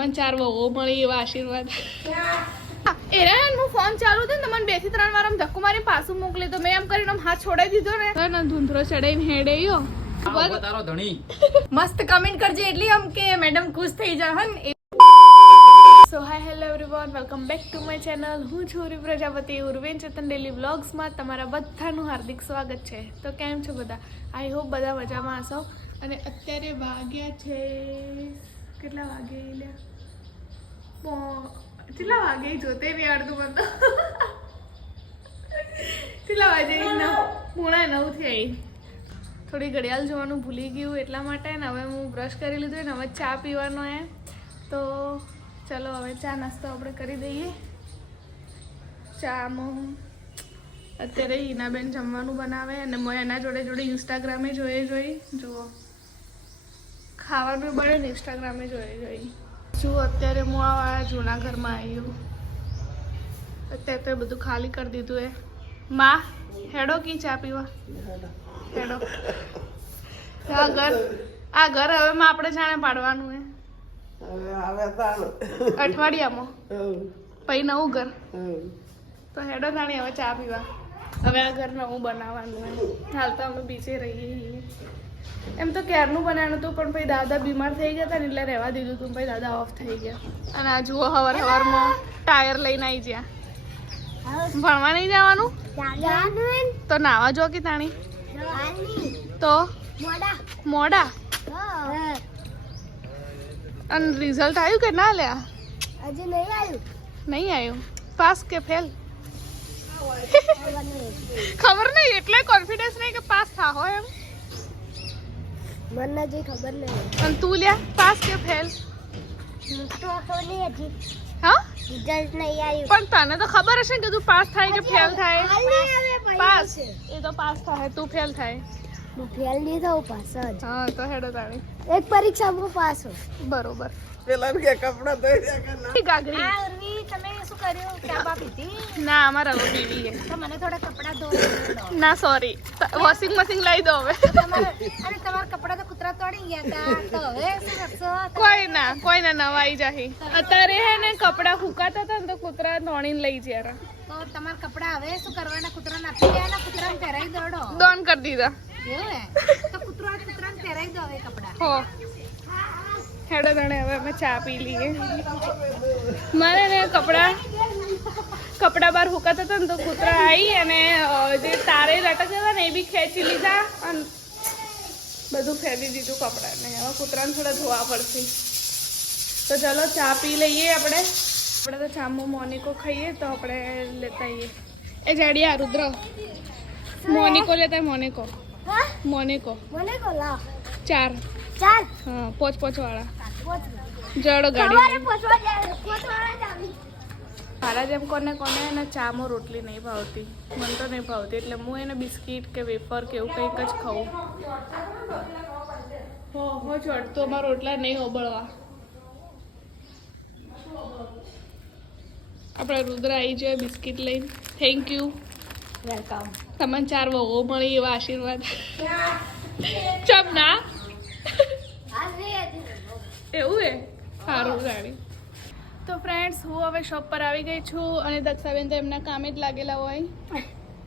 મને 4 વહુઓ મળી એવા આશીર્વાદ. એરા હું ફોન ચાલુ હતો ને મને 2 થી 3 વાર આમ ધક્કો મારી પાછું મોકલી તો મેં એમ કરીને હાથ છોડાઈ દીધો ને ધૂંધરો ચડાઈને હેડ્યો. તારો ધણી મસ્ત કમેન્ટ કરજે એટલી આમ કે મેડમ ખુશ થઈ જાય હન. So hi hello everyone, welcome back to my channel. હું છું ઉર્વી પ્રજાપતિ. ઉર્વેન ચેતન ડેલી વ્લોગ્સમાં તમારા બધાનું હાર્દિક સ્વાગત છે. તો કેમ છો બધા? આઈ હોપ બધા મજામાં હશો. અને અત્યારે વાગ્યા છે કેટલા વાગે કેટલા વાગે જોતે નહીં આવડતું મને તો. કેટલા વાગે 9:45 થઈ. થોડી ઘડિયાળ જોવાનું ભૂલી ગયું એટલા માટે ને હવે હું બ્રશ કરી લીધું ને હવે ચા પીવાનો હે. તો ચલો હવે ચા નાસ્તો આપણે કરી દઈએ. ચામાં અત્યારે હિનાબેન જમવાનું બનાવે અને મેં એના જોડે જોડે ઇન્સ્ટાગ્રામે જોઈ જુઓ ખાવાનું બને ને ઇન્સ્ટાગ્રામે જોઈ જુઓ. અત્યારે હું આ જૂના ઘરમાં આવ્યું. અત્યારે તો બધું ખાલી કરી દીધું એ. માં હેડો કી ચા પીવા હેડો. આ ઘર હવે માં આપણે જાણે પાડવાનું હે અઠવાડિયામાં પછી નવું ઘર. તો હેડો જાણી હવે ચા પીવા. હવે આ ઘર નવું બનાવવાનું હોય. હાલ તો અમે બીજે રહીએ. એમ તો ક્યારનું બનાવ્યું હતું પણ પછી દાદા બીમાર થઈ ગયા હતા ને એટલે રહેવા દીધું હતું. પછી દાદા ઓફ થઈ ગયા. અને આ જુઓ સવારમાં ટાયર લઈને આવી ગયા. ભણવા નહીં જવાનું તો નાવા જો કે તાણી તો મોડા. અને રિઝલ્ટ આવ્યું કે ના લ્યા? હજી નહીં આવ્યું. પાસ કે ફેલ ખબર નહીં. એટલે કોન્ફિડન્સ નહીં કે પાસ થાહો એમ. મને જે ખબર નહીં. અને તું લ્યા પાસ કે ફેલ? તો નહીં હજી હા રિઝલ્ટ નહીં આવ્યું. પણ તને તો ખબર હશે ને કે તું પાસ થાય કે ફેલ થાય. પાસ એ તો પાસ થાય, તું ફેલ થાય. હું ફેલ નહીં થયું પાસ જ. હા તો હેડો તાણી એક પરીક્ષામાં પાસ હો. બરોબર. પેલા કે કપડા ધોઈ દે કે ના ગાગરી ઉર્વી તમે શું કર્યું? ચા બા પીધી? ના અમારા હવે પીવી છે. તો મને થોડા કપડા ધોવા ના સોરી, વોશિંગ મશીન લઈ દો હવે. તમારા કપડા તો કૂતરા તોડી ગયા હતા. તો હવે શું કરશો? કોઈ ના નવાઈ જાહી. અત્યારે હે ને કપડા ફૂકાતા હતા ને તો કૂતરા તોડીને લઈ ગયા. તો તમારા કપડા હવે શું કરવાના? કૂતરાને આપી દેવાના? કૂતરાને પહેરાઈ દોડો. દોન કરી દીધા. એવું હે? તો કૂતરાને પહેરાઈ દો હવે કપડા. હો હેડો તને હવે અમે ચા પી લઈએ. મારે ને કપડા બહાર હુકાતા હતા ને તો કૂતરા આવી અને જે તારે લટકતા હતા ને એ બી ખેંચી લીધા અને બધું ફેરી દીધું કપડાને. હવે કૂતરાને થોડા ધોવા પડશે. તો ચલો ચા પી લઈએ. આપણે તો ચામાં મોનિકો ખાઈએ તો આપણે લેતા આવીએ. એ જાડિયા રુદ્ર મોનિકો લેતા મોનિકો મને કો લાવ 4 હા 5 વાળા જડો ગાડી. મારા જેમ કોને એને ચામાં રોટલી નહીં ભાવતી. મને તો નહીં ભાવતી એટલે હું એને બિસ્કીટ કે વેફર કે એવું કંઈક જ ખાઉં. હો ચડતો અમારા રોટલા નહીં ઓબળવા. આપણા રુદ્ર આવી જાય બિસ્કીટ લઈને. Thank you, welcome. તમને 4 વહુઓ મળી એવા આશીર્વાદ. ચમ ના એવું હે સારું ગાડી. તો ફ્રેન્ડ્સ હું હવે શોપ પર આવી ગઈ છું અને દક્ષાબેન તો એમના કામે જ લાગેલા હોય.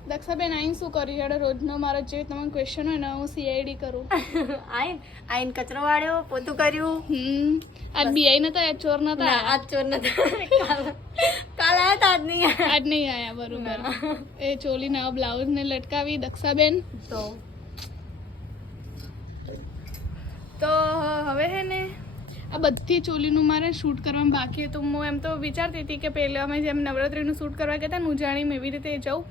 દક્ષાબેન આઈને શું કર્યું? હેડો રોજનો મારો જે તમને ક્વેશ્ચન હોય ને હું CID કરું. આઈન કચરો વાળ્યો, પોતું કર્યું. આજ બીઆઈ નતા, આજ ચોર નતા. આજ ચોર નથી. કાલ આયા તા, આજ નહીં આયા. આજ નહીં આયા. બરોબર. એ ચોલીના બ્લાઉઝ ને લટકાવી દક્ષાબેન. તો હવે હે ને આ બધી ચોલીનું મારે શૂટ કરવામાં બાકી હતું. હું એમ તો વિચારતી હતી કે પહેલાં અમે જેમ નવરાત્રિનું શૂટ કરવા ગયા હતા ને ઉજાણીમાં એવી રીતે જાઉં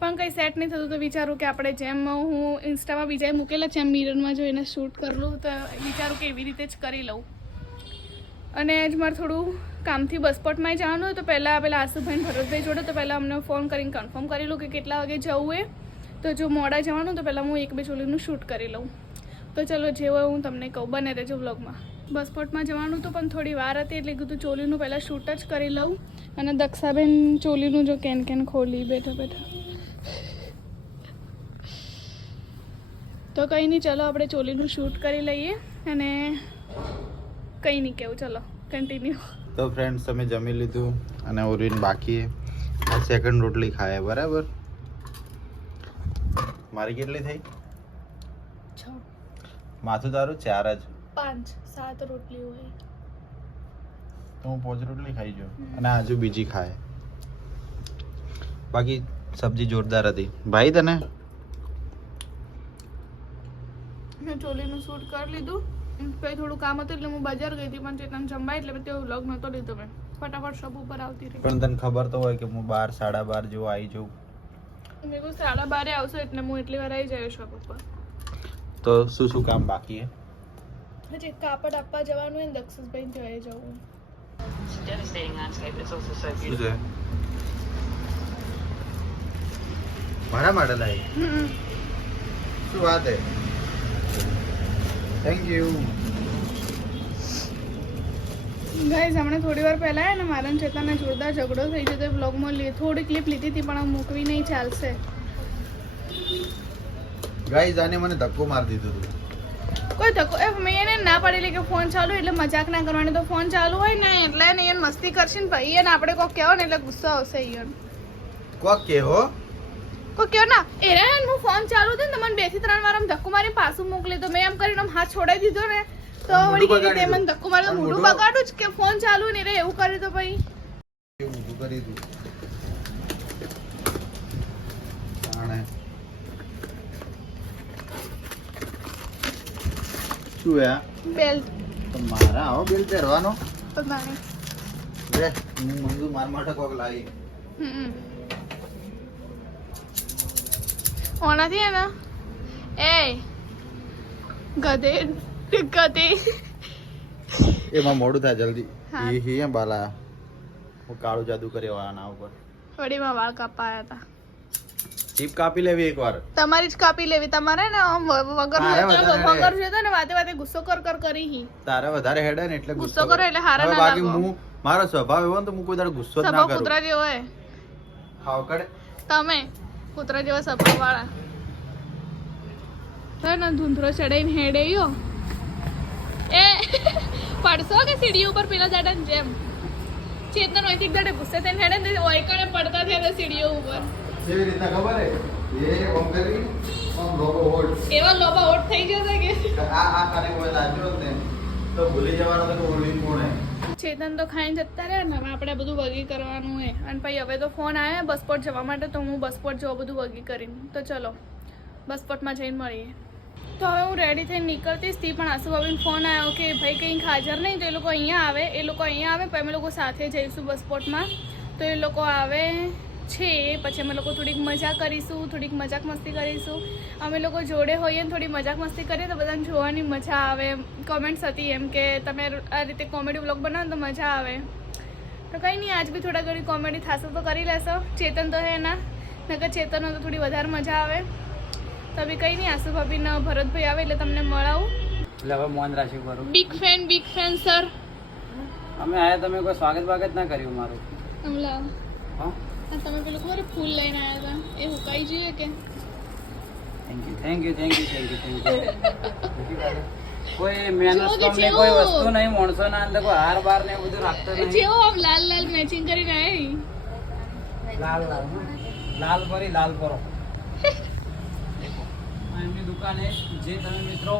પણ કંઈ સેટ નહીં થતું. તો વિચારું કે આપણે જેમ હું ઇન્સ્ટામાં બીજાએ મૂકેલા છે એમ મિરરમાં જોઈને શૂટ કરું તો વિચારું કે એવી રીતે જ કરી લઉં. અને જ મારે થોડું કામથી બસપોર્ટમાં જવાનું હોય તો પહેલાં આશુભાઈ ભરતભાઈ જોડે તો પહેલાં અમને ફોન કરીને કન્ફર્મ કરી લઉં કે કેટલા વાગે જવું એ. તો જો મોડા જવાનું તો પહેલાં હું 1-2 ચોલીનું શૂટ કરી લઉં. તો ચલો જે હોય હું તમને કહું. બને રહેજો વ્લોગમાં. બસપોર્ટમાં જવાનું તો પણ થોડી વાર હતી એટલે કીધું ચોલીનું પહેલાં શૂટ જ કરી લઉં. અને દક્ષાબેન ચોલીનું જો કેન ખોલી બેઠા. તો કંઈ નહીં, ચલો આપણે ચોલીનું શૂટ કરી લઈએ અને કંઈ નહીં કેવું. ચલો કન્ટિન્યુ. તો ફ્રેન્ડ્સ તમે જમી લીધું અને ઓરીન બાકી આ સેકન્ડ રોટલી ખાય બરાબર. મારી કેટલી થઈ? 6 માથું તારું 4 જ. 5 7 રોટલી હોય તો હું 5 રોટલી ખાઈ જાઉં અને આજુ બીજી ખાય. બાકી સબ્જી જોરદાર હતી ભાઈ. તને મેં ચોલીનું શૂટ કરી લીધું. પછી થોડું કામ હતું એટલે હું બજાર ગઈ હતી પણ ચેતન જમવા એટલે મેં તેવો વ્લોગ નહોતો લીધો. મેં ફટાફટ શોપ ઉપર આવતી રહી. પણ તને ખબર તો હોય કે હું 12 12:30 જેવો આવી જાઉં. મેં કહું 12:30 આવશો એટલે હું એટલી વાર આવી જાય શોપ ઉપર. તો શું શું કામ બાકી હે? હજી કાપડ આપવા જવાનું હોય ને દક્ષસભાઈ જોઈ જવું. શું છે મારા માટે લાવી? શું વાત હે? Thank you. ગાઈઝ હમણાં થોડી વાર પહેલા હે ને મારા અને ચેતનને જોરદાર ઝઘડો થઈ ગયો. તો બ્લોગમાં થોડી ક્લિપ લીધી હતી પણ આ મૂકવી નહીં ચાલશે. ગાઈઝ આને મને ધક્કો મારી દીધો હતો. કોઈ ધક્કો મેં એને ના પાડેલી કે ફોન ચાલુ એટલે મજાક ના કરવાની. તો ફોન ચાલુ હોય ને એટલે એને એને મસ્તી કરશે ને ભાઈ એને આપણે કોક કહેવો ને એટલે ગુસ્સો આવશે. ઈયન કોક કે હો કોઈ કહેવો ના એને હું ફોન ચાલુ હતો ને મને 2 થી 3 વાર આમ ધક્કો મારી પાછું મોકલી. તો મેં એમ કરીને આમ હાથ છોડાવી દીધો ને તો વળી કે રીતે મને ધક્કો મારી તો મોઢું બગાડું જ કે ફોન ચાલુ ને રે એવું કર્યું તો ભાઈ એવું ઊંધું કરી દીધું. જાણે શું હે આ? બેલ્ટ તો મારા આવો બિલ પહેરવાનો પતા નહીં. રે હું મંજુ માર માટે કોક લાવી. ઓનાથી હે ને એ ગધે ગધે એમાં મોડું થાય જલ્દી. હા. એ હી બાલા હું કાળું જાદુ કર્યો આના ઉપર. વડીમાં વાળ કાપાયા હતા. ચીપ કાપી લેવી એકવાર. તમારી જ કાપી લેવી. તમારે ને આમ વગર તારે વધારે વગર જોતો ને વાતે વાતે ગુસ્સો કર કર કરી હી. તારે વધારે હેડે ને એટલે ગુસ્સો કરો એટલે હારા હવે ના બાકી લાગો. હું મારો સ્વભાવ એવો ને તો હું કોઈ દાડો ગુસ્સો જ ના સભા કરું. કૂતરા જેવો હે હાવ કડે તમે કૂતરા જેવા સભા વાળા. હે ને ધૂંધરો ચડાઈને હેડેયો એ પડશો કે સીડી ઉપર પેલા દાડા જેમ ચેતન હોય એક દાડે ગુસ્સે થઈને હેડે ને ઓય કણે પડતા થયા હતા સીડીઓ ઉપર. કેવી રીતના ખબર હે? એ ઓમ કરી ઓમ લોબો હોડ એવા લોબા ઓટ થઈ જતા કે આ કાને કોઈ લાગ્યો જ ને તો ભૂલી જવાનો તો ઓલી કોણ હે. ચેતન તો ખાઈને જતા રહ્યા ને હવે આપણે બધું વગી કરવાનું હે. અને પછી હવે તો ફોન આવ્યા બસપોર્ટ જવા માટે તો હું બસપોર્ટ જવા બધું વગી કરીને. તો ચલો બસપોર્ટમાં જઈને મળીએ. તો હવે હું રેડી થઈને નીકળતી હતી પણ આસુભાભીનો ફોન આવ્યો કે ભાઈ કંઈક હાજર નહીં તો એ લોકો અહીંયા આવે. એ લોકો અહીંયા આવે પછી અમે લોકો સાથે જઈશું બસપોર્ટમાં. તો એ લોકો આવે છે પછી અમે લોકો થોડીક મજા કરીશું, થોડીક મજાક મસ્તી કરીશું. અમે લોકો જોડે હોઈએ ને થોડી મજાક મસ્તી કરીએ તો બધાને જોવાની મજા આવે. કોમેન્ટ્સ હતી એમ કે તમે આ રીતે કોમેડી વ્લોગ બનાવો તો મજા આવે. તો કંઈ નહીં આજ બી થોડા ઘણી કોમેડી થશે તો કરી લેશો. ચેતન તો હે ના નકર ચેતન તો થોડી વધારે મજા આવે. તો બી કંઈ નહીં આસુ ભાભી ને ભરતભાઈ આવે એટલે તમને મળાવું. એટલે હવે મોન રાખ્યું કરું. Big fan sir. અમે આયા તમે કોઈ સ્વાગત બાગત ના કર્યું મારું. હમલા હા તમે પેલું ખબર ફૂલ લઈને આવ્યા હતા એ હુકાઈ જોઈએ કે થેન્ક યુ કોઈ મહેનત તમને કોઈ વસ્તુ નહીં માણસો ના અંદર કોઈ હાર બાર ને એવું બધું રાખતો નહીં. જેવો આમ લાલ લાલ મેચિંગ કરીને આવી. લાલ લાલ લાલ પરી લાલ પરો એમની દુકાને જે તમે મિત્રો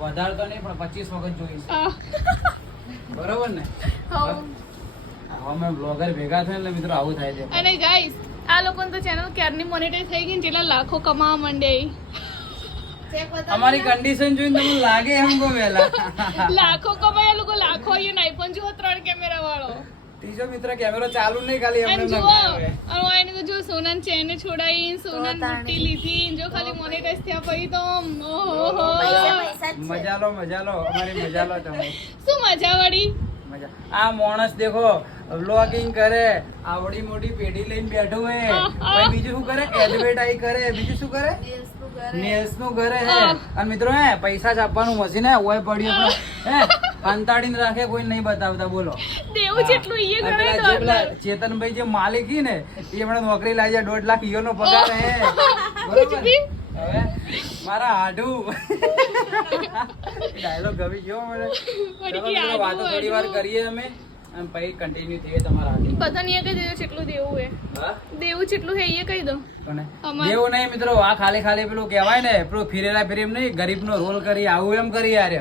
વધારતો નહીં પણ 25 વખત જોઈશ બરોબર ને. અમે બ્લોગર ભેગા થયા એટલે મિત્રો આવું થાય છે. અને ગાઈસ આ લોકોને તો ચેનલ ક્યારની મોનેટાઈઝ થઈ ગઈ ને જેટલા લાખો કમાવા માંડે. અમારી કન્ડિશન જોઈને તમને લાગે એમ કો વેલા લાખો કમાય લોકો લાખો અહીંયા આઈફોન જુઓ 3 કેમેરા વાળો. ત્રીજો મિત્ર કેમેરો ચાલુ નહીં ખાલી અને એમને જુઓ એની તો જો સોનાન ચેન છોડાઈ સોનાન બુટ્ટી લીધી જો ખાલી મોનેટાઈઝ થયા પછી તો ઓહો મજા લો અમારી મજા લો તમે શું મજા વળી. આ માણસ દેખો વ્લોગિંગ કરે આવડી મોટી પેઢી લઈને બેઠો હે પછી બીજું શું કરે એડવર્ટાઈઝ કરે બીજું શું કરે નેલ્સ નું કરે હે અને મિત્રો હે પૈસા છાપવાનું મશીન હે ઓય પડ્યું હે અંતાડીને રાખે કોઈ નહીં બતાવતા બોલો દેવું જેટલું ઈએ અને કરે પેલા તો જે પેલા ચેતનભાઈ જે માલિક ને એ હમણાં નોકરી લાગ્યા 1.5 લાખ ઈયોનો પગાર હે બરોબર કુછ ભી હવે મારા હાડું ડાયલોગ ગમી ગયો મને. ચલો મિત્રો, વાતો થોડી વાર કરીએ અમે અને પછી કન્ટિન્યુ થઈએ તમારા હાડું. પતા નહીં કે દેવું જેટલું દેવું હે હા? દેવું જેટલું હે એ કહી દો કોને? અમાર- એવું નહીં મિત્રો, આ ખાલી ખાલી પેલું કહેવાય ને, પેલું ફિરેલા ફિરેમ નહીં, ગરીબનો રોલ કરી આવું એમ કરી યાર.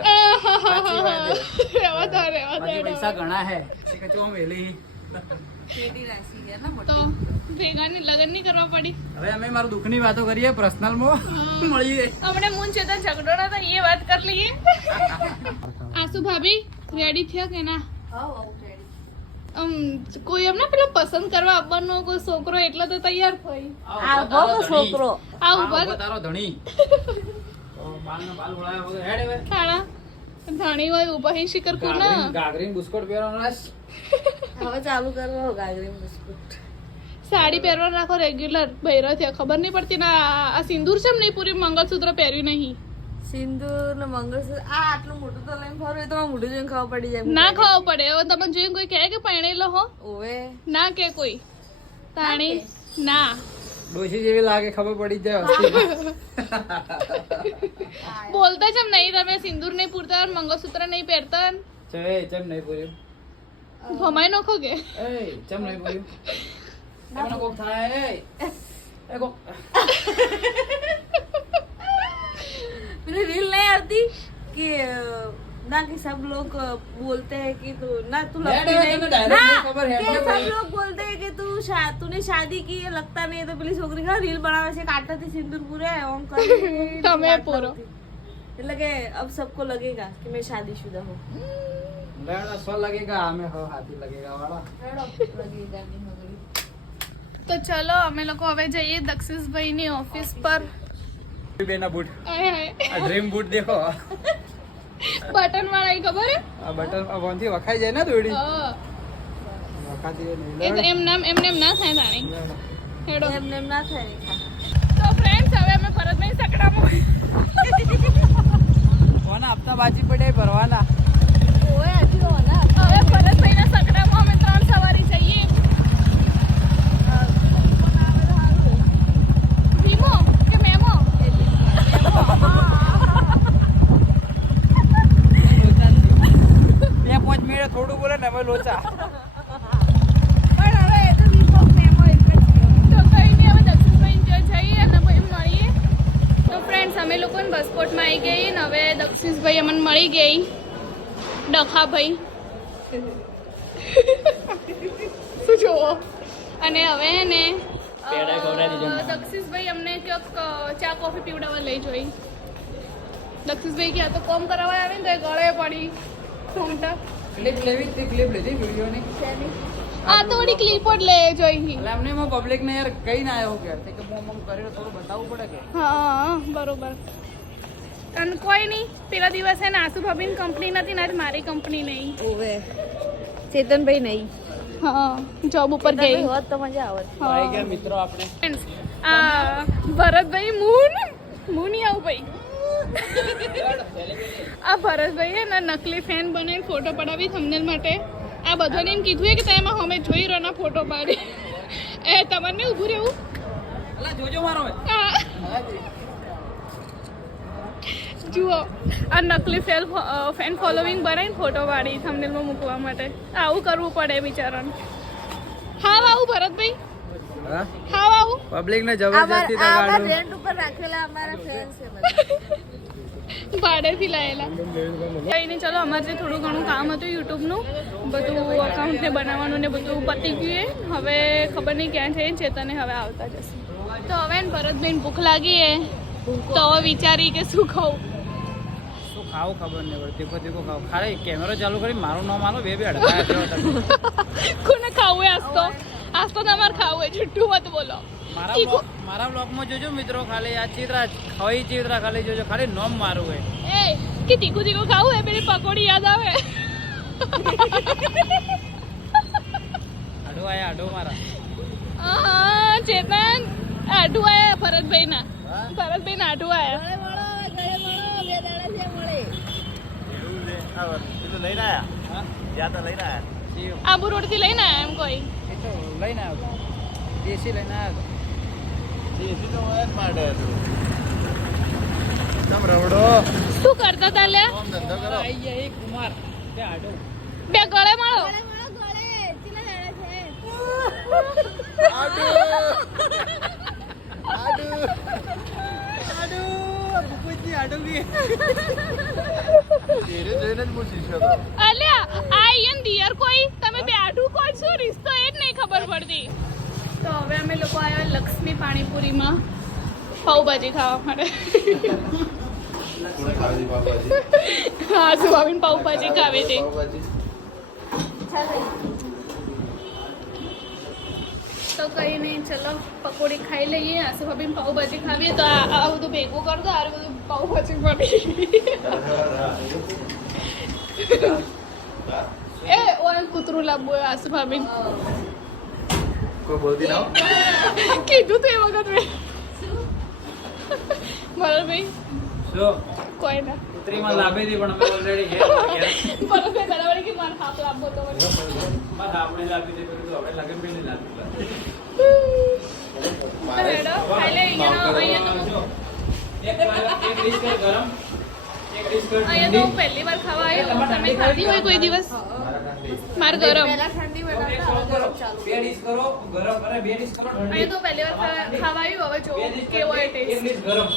રહેવા દો બાકી પૈસા ઘણા હે કે ચો મેલી. તો ભેગા ની લગન નહીં કરવા પડી. હવે અમે મારું દુઃખની વાતો કરીએ પર્સનલ માં મળીએ. હમણે મુન ચેતન ઝઘડો ના થાય એ વાત કરી લઈએ. આસુ ભાભી રેડી થયા કે ના? કોઈ એમને પેલો પસંદ કરવા આવવાનો કોઈ છોકરો એટલો તો તૈયાર થઈ. છોકરો આ ઉભા તારો ધણી બાલનો બાલ ઉડાવ્યા વગર હેડ હવે. ખાણા ધણી હોય ઉભા હી શિકર કુ ના ગાગરીન બિસ્કુટ પહેરવાનો છે. હવે ચાલુ કરો ગાજરી બિસ્કુટ. સાડી પહેરવા રાખો રેગ્યુલર બૈરા થયા ખબર નહીં પડતી ના આ સિંદૂર છે નહીં પૂરી મંગળસૂત્ર પહેર્યું નહીં. સિંદૂર ને મંગળસૂત્ર આ આટલું મોટું તો લઈને ફરો તો મોઢું જોઈને ખબર પડી જાય. ના ખાવા પડે હવે તમે જોઈને કોઈ કહે કે પરણેલો હો ઓવે ના કે કોઈ તાણી ના ડોશી જેવી લાગે ખબર પડી જ જાય વસ્તી. બોલતા જેમ નહીં તમે સિંદૂર નહીં પૂરતા મંગળસૂત્ર નહીં પહેરતા ચમ નહીં પૂર્યું? ભમાઈ નાખો કે એ ચમ નહીં પૂર્યું? એમને કોક થાય એ કોક मेरी रील नहीं आती कि ना कि सब लोग बोलते हैं कि तू ना तू लगती यार, नहीं तुम्हें direct ना नहीं खबर है, कि अपने सब भाई। लोग बोलते हैं कि तूने शादी की है लगता नहीं है तो પેલી છોકરી કા રીલ બનાવે છે કાટતી સિંદૂર પૂરે ઓમ કરી તમે પૂરો એટલે કે अब सबको लगेगा कि मैं शादीशुदा हूँ लड़ना स्व लगेगा हमें हो हाथी लगेगा वाला. लगेगा नहीं मगर તો ચલો અમે લોકો હવે જઈએ દક્ષિશભાઈ ની ઓફિસ પર. બેના બૂટ, આય હાય આ ડ્રીમ બૂટ દેખો. બટન વાળા ઈ ખબર હે આ બટન આવવાથી વખાઈ જાય ને થોડી. હા. વખાતી હોય એ તો નહીં. એમને એમ ના થાય તાણી હેડો. એમને એમ ના થાય રેખા તો ફ્રેન્ડ્સ હવે અમે ભરતભાઈ સકડામાં કોના હપ્તા બાજી પડે ભરવાના. ઓએ હજી તો ના હવે ભરતભાઈના સકડામાં અમે 3 સવારી જઈએ. ધીમો કે મેમો? બે પાંચ મિનિટ થોડું બોલે ને હવે લોચા. પણ હવે એ તો દીપક મેમો એક જ છે તો કઈ નહીં હવે દક્ષિશભાઈ ત્યાં જઈએ અને પછી મળીએ. તો ફ્રેન્ડ્સ અમે લોકોને બસપોર્ટમાં આવી ગઈ ને હવે દક્ષિશભાઈ અમને મળી ગઈ ડખાભાઈ શું જોવો અને હવે હે ને દક્ષિશભાઈ અમને ક્યાંક ચા કોફી પીવડાવવા લઈ જોઈ. દક્ષિશભાઈ ક્યાં તો કોમ કરાવવા આવે ને તો એ ગળે પડી ઘૂમટા. ક્લિપ લેવી હતી, ક્લિપ લીધી વિડીયોની. આ તો વળી ક્લિપ જ લે જોઈ. એટલે એમને હું પબ્લિક ને યાર કઈ ના આવ્યો કે મોમ મોમ કરીને થોડું બતાવવું પડે કે. હા બરોબર. અને કોઈ નહીં પેલા દિવસે ને આસુ ભાભીની કંપની નથી ને આજ મારી કંપની નહીં. ઓવે ચેતનભાઈ નહીં હા જોબ ઉપર ગઈ. હોત તો મજા આવત આવી ગયા મિત્રો આપણે. Friends, આ ભરતભાઈ મૂન નહીં આવું ભાઈ. આ ભરતભાઈ હે ને નકલી ફેન બનાવીને ફોટો પડાવી થંબનેલ માટે. આ બધાને એમ કીધું હે કે તમે અમે જોઈ રહ્યો ના ફોટો પાડી. એ તમારે ઊભું રહેવું. અલા જોજો મારો હવે. આ જુઓ આ નકલી ફેન ફોલોવિંગ બનાવીને ફોટો પાડી થંબનેલમાં મૂકવા માટે. આવું કરવું પડે બિચારાને. હાવ આવું ભરતભાઈ હા હાવ આવું. પબ્લિક ને જબરજસ્તી દગાડું. રેન્ટ ઉપર રાખેલા અમારા ફ્રેન્ડ છે બધા ભાડેથી લાયેલા. કઈ નહીં ચલો અમારે જે થોડું ઘણું કામ હતું યુટ્યુબનું બધું અકાઉન્ટને બનાવવાનું ને બધું પતી ગયું. હવે ખબર નહીં ક્યાં છે ચેતને હવે આવતા જશે. તો હવે ને ભરતભાઈને ભૂખ લાગી હે તો હવે વિચારી કે શું ખાવું. શું ખાવું ખબર નહીં પડતી. તીખો તીખો ખાવું. ખાલી કેમેરો ચાલુ કરી મારું નામ આલો બે અડકાયા જેવો તમે. કોને ખાવું હે આજ તો તમારે ખાવું હોય જુઠ્ઠું મત બોલો. મારા બ્લોગમાં જોજો મિત્રો, ખાલી આ ચિત્રા ખવાઈ ચિત્રા ખાલી જોજો, ખાલી નોમ મારું હોય. એ કે તીખું તીખું ખાવું હે પેલી પકોડી યાદ આવે. આડો આયા આડો મારા. ચેતન આઢું આયા ભરતભાઈના. ભરતભાઈના આઢું આયા. આબુ રોડ થી લઈને આયા એમ કોઈ. એ તો લઈને આવ્યો દેશી લઈને આવ્યો. તમ રવડો શું કરતા હતા લે? આમ ધંધો કરો. આઈ ગયા એક કુમાર કે આડો બે ગળે મળો. આડુ. આડુ. આડો ભૂપતજી આડો બી તેરે જોઈને જ હું શીખ્યો હતો. અલ્યા આ યન ડિયર કોઈ તમે બે આડું કોણ છો? રિશ્તો એ જ નહીં ખબર પડતી. તો હવે અમે લોકો આવ્યા લક્ષ્મી પાણીપુરીમાં પાઉભાજી ખાવા માટે. કોણ ખાવી પાવભાજી? હા સુભાબેન પાઉભાજી ખાવે છે. પાવભાજી. તો કઈ નહીં, ચલો પકોડી ખાઈ લઈએ. આસુભાબેન પાઉભાજી ખાવીએ તો આ બધું ભેગું કર દો. આ બધું પાઉભાજી પડી એ ઓય કૂતરું લાવવું હોય આસુભાબેન. કોઈ બોલતી ના હો? કીધું તો એ વખત મેં. બરાબર ભાઈ જો કોઈ ના ઉતરીમાં લાભે હતી પણ અમે ઓલરેડી બરાબર બરાબર કે મારે હાફ લાવવો તો વળી. મારે આપણે લાભી દે પેલું તો આપણે લગન પેલી લાભી તો હેડો ખાઈ લે. અહીંયા તો એક ડીશ કર ગરમ એક ડીશ કર અહીંયા તો હું પહેલી વાર ખાવા આવી. તમે ખાધી હોય કોઈ દિવસ? મારે ગરમ. પહેલા ઠંડી એક બનાવતા કામ કરો ચાલુ. બે ડીશ કરો ગરમ અને બે ડીશ કરો ઠંડી અહીંયા તો પહેલી વાર ખાવા આવ્યું. હવે જો બે ડીશ કેવો હોય એક ટેસ્ટ. ડીશ ગરમ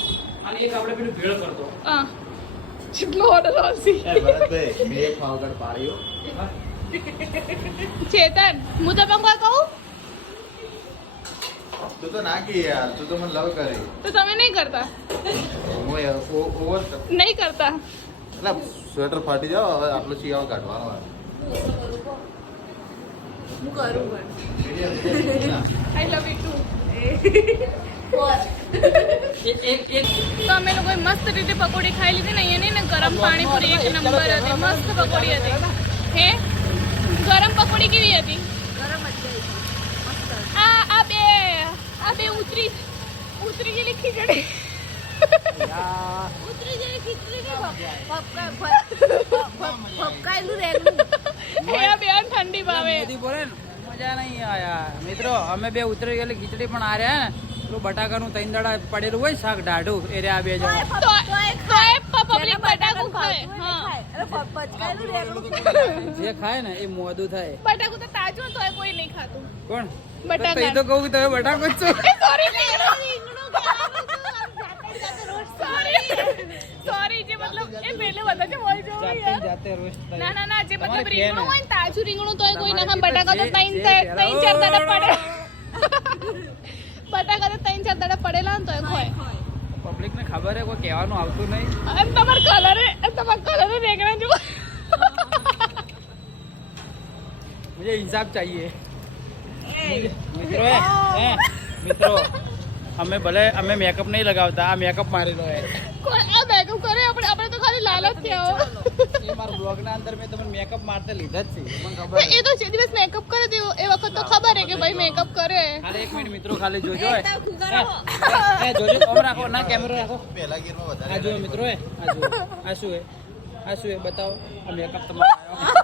અને એક આપણે પેલું ભેળ કર દો હા કેટલો ઓર્ડર આવશે. એ ભરતભાઈ, મેં એક પાવ વગર પાડ્યો. ચેતન હું તમને કોઈ કહું તું તો ના કે યાર, તું તો મને લવ કરે. તો તમે નહીં કરતા? હું યાર ઓવર નહીં કરતા. એટલે સ્વેટર ફાટી જાવ, હવે આટલો શિયાળો કાઢવાનો હોય. હું કરું પણ આઈ લવ યુ ટુ. એક તો અમે લોકોએ મસ્ત રીતે પકોડી ખાઈ લીધી ને. અહીંયા ને ગરમ પાણીપુરી એક નંબર હતી. મસ્ત પકોડી હતી. હે ગરમ પકોડી કેવી હતી? ગરમ જ જાય છે. મસ્ત. આ બે ઉતરી ગયેલી ખીચડી. ઉતરી જાય ખીચડી ને ભપકાયેલું રેગલું. એ આ બે ઠંડી ભાવે. મોદી બોલે ને મજા નહીં આયા મિત્રો. અમે બે ઉતરી ગયેલી ખીચડી પણ આ રહ્યા ને પેલું બટાકાનું ત્રણ દાડા પડેલું હોય શાક ઢાઢું એ રહ્યા બે જણા તો એ પબ્લિક બટાકું ખાય. હા અરે ભપકાયેલું રેગલું. જે ખાય ને એ મોદું થાય. બટાકું તો તાજું તો કોઈ નહીં ખાતું. કોણ બટાકા. તો એ તો કહું કે તમે બટાકો જ છો સોરી જે મતલબ એ પેલે બધા જે હોય જો જાતે યાર. જાતે રોસ્ટ થાય. ના ના ના જે મતલબ તમારે રીંગણું કે હોય ને તાજું રીંગણું તો કોઈ ના તમારે બટાકા તો જે- ત્રણ જે ચાર દાડા પડે. પહેલા- બટાકા તો ત્રણ ચાર દાડા પડેલા ને તો હોય. પબ્લિક ને ખબર હે કોઈ કહેવાનું આવતું નહીં. અને તમારા કલર રેગણા જો. મુझे इंसाफ चाहिए મિત્રો મિત્રો અમે ભલે અમે મેકઅપ નહીં લગાવતા આ મેકઅપ મારેલો હે કોણ આ બેકઅપ કરે? આપણે તો ખાલી લાલચ થયા હો. એ મારા બ્લોગ ના અંદર મેં તમને મેકઅપ મારતે લીધા જ છે મને ખબર એ તો જે દિવસ મેકઅપ કરે તે એ વખત તો ખબર હે કે ભાઈ મેકઅપ કરે. ખાલી એક મિનિટ મિત્રો ખાલી જોજો એ તાવ ખુગારો હો. એ જોજો ઓમ રાખો ના કેમેરો રાખો પહેલા ગીરમાં આ વધારે જો મિત્રો હે આ જો આ શું હે બતાવો આ મેકઅપ તમારો આવ્યો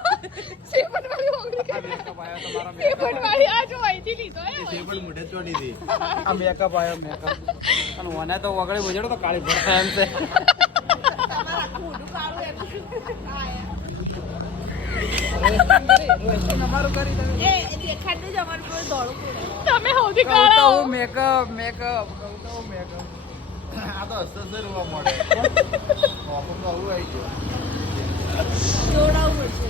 સેપટ વાળી હોગડી આ મેકઅપ આવ્યો તમારો સેપટ વાળી આ જો અહીંથી લીધો હે. છે પણ મોઢે ચોટી હતી. આ મેકઅપ આવ્યો મેકઅપ અને મને તો વગડે બજડો તો કાળી પડતા એમ છે અમારું કરી તમે એ દેખાડતું જ અમારું કોઈ દોડું પડે. તમે સૌથી કહું તો કાળા હો. હું મેકઅપ કહું તો હું મેકઅપ આ તો હસતો રોવા મળે. ઓપન તો આવું આવી ગયું. જોડાવું પડશે.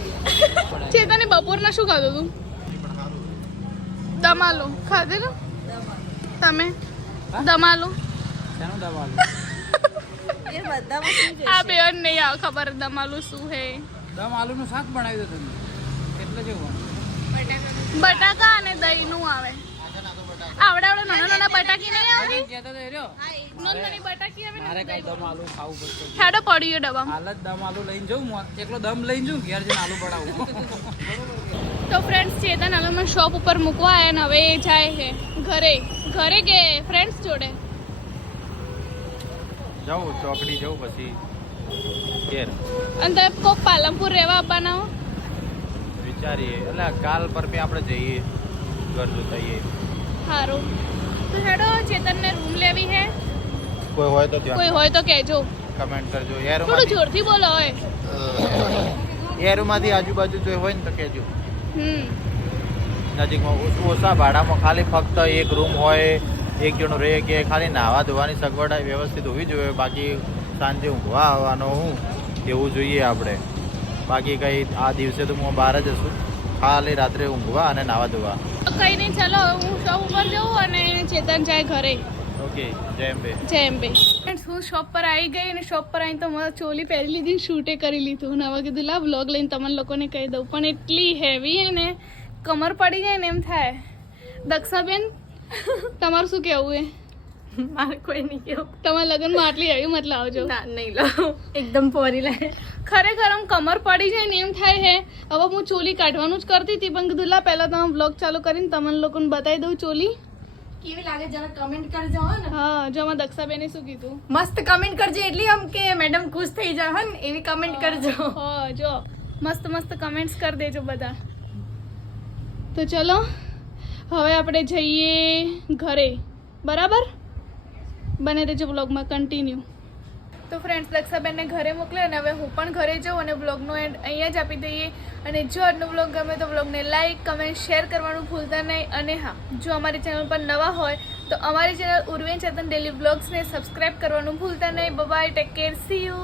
ચેતને બપોરના શું ખાધું તું? દમાલો ખાધેલું તમે? દમાલો શાનું દવાનું એ બધામાં શું છે? આ બે નહીં આવે ખબર દમાલું શું હે. દમ આલુનું શાક બનાવ્યું હતું તમે એટલે જેવું બટાકા અને દહીંનું આવે. આવડા નાના નાના બટાકી નહીં આવતી? કહેતો તો એ રહ્યો નાની નાની બટાકી આવે મારે ને કઈ દમ આલુ ખાવું પડશે હેડો પડ્યું એ ડબ્બામાં. હાલ જ દમ આલુ લઈને જઉં એકલો દમ લઈને જઉં ઘેર જઈને આલુ પડાવું તો ફ્રેન્ડ્સ ચેતન હવે મને શોપ ઉપર મૂકવા આવ્યા ને હવે એ જાય છે ઘરે કે ફ્રેન્ડ્સ જોડે? જાઉં ચોકડી જાઉં પછી ઘેર અને તમે કોક પાલનપુર રહેવા આવવાના હો? વિચારીએ એટલે કાલ પર બી આપણે જઈએ ઘર જોતાઈએ. સારું તો હેડો ચેતનને રૂમ લેવી હે. કોઈ હોય તો કોઈ હોય તો કહેજો. કમેન્ટ કરજો. થોડું જોરથી બોલો હોય. એરુમાંથી આજુબાજુ જોઈ હોય ને તો કહેજો. હમ નજીકમાં ઓછા ભાડામાં ખાલી ફક્ત એક રૂમ હોય, એક જણો રહે કે ખાલી નાહવા ધોવાની સગવડ વ્યવસ્થિત હોવી જોઈએ. બાકી સાંજે ઊંઘવા આવવાનો હું એવું જોઈએ આપણે. બાકી કંઈ આ દિવસે તો હું બહાર જ હશું, ખાલી રાત્રે ઊંઘવા અને નાહવા ધોવા. કઈ નહીં, ચાલો હું શોપ ઉપર જઉં અને ચેતન જાય ઘરે. ઓકે, જય અંબે. જય અંબે. ફ્રેન્ડ્સ, હું શોપ પર આવી ગઈ અને શોપ પર આવીને તો મારા ચોલી પહેરી લીધી, શૂટે કરી લીધું. અને હવે કીધું લા વ્લોગ લઈને તમને લોકોને કહી દઉં. પણ એટલી હેવી હે ને, કમર પડી જાય ને એમ થાય. દક્ષાબેન, તમારું શું કહેવું એ? મારે કોઈ નહીં કેવું. તમારા લગ્નમાં આટલી હેવી મત લાવજો. ના, નહીં લો, એકદમ પોરી લાગે. ખરેખર આમ કમર પડી જાય ને એમ થાય હે. હવે હું ચોલી કાઢવાનું જ કરતી હતી, પણ કીધું લા પહેલા તમે વ્લોગ ચાલુ કરીને તમને લોકોને બતાવી દઉં ચોલી કેવી લાગે જરા કમેન્ટ કરજો હો ને. હા. જો અમારા દક્ષાબેને શું કીધું? મસ્ત કમેન્ટ કરજો, એટલી આમ કે મેડમ ખુશ થઈ જાય હો ને એવી કમેન્ટ કરજો. હા, જો મસ્ત મસ્ત કમેન્ટ્સ કરી દેજો બધા. તો ચલો હવે આપણે જઈએ ઘરે. બરાબર, બને રહેજો બ્લોગમાં કન્ટિન્યુ. તો ફ્રેન્ડ્સ, દક્ષાબેનને ઘરે મોકલે અને હવે હું પણ ઘરે જાઉં અને બ્લોગનો એન્ડ અહીંયા જ આપી દઈએ. અને જો આજનો બ્લોગ ગમે તો બ્લોગને લાઇક, કમેન્ટ, શેર કરવાનું ભૂલતા નહીં. અને હા, જો અમારી ચેનલ પર નવા હોય તો અમારી ચેનલ ઉર્વેન ચેતન ડેલી બ્લોગ્સને સબસ્ક્રાઈબ કરવાનું ભૂલતા નહીં. Bye, take care, see you.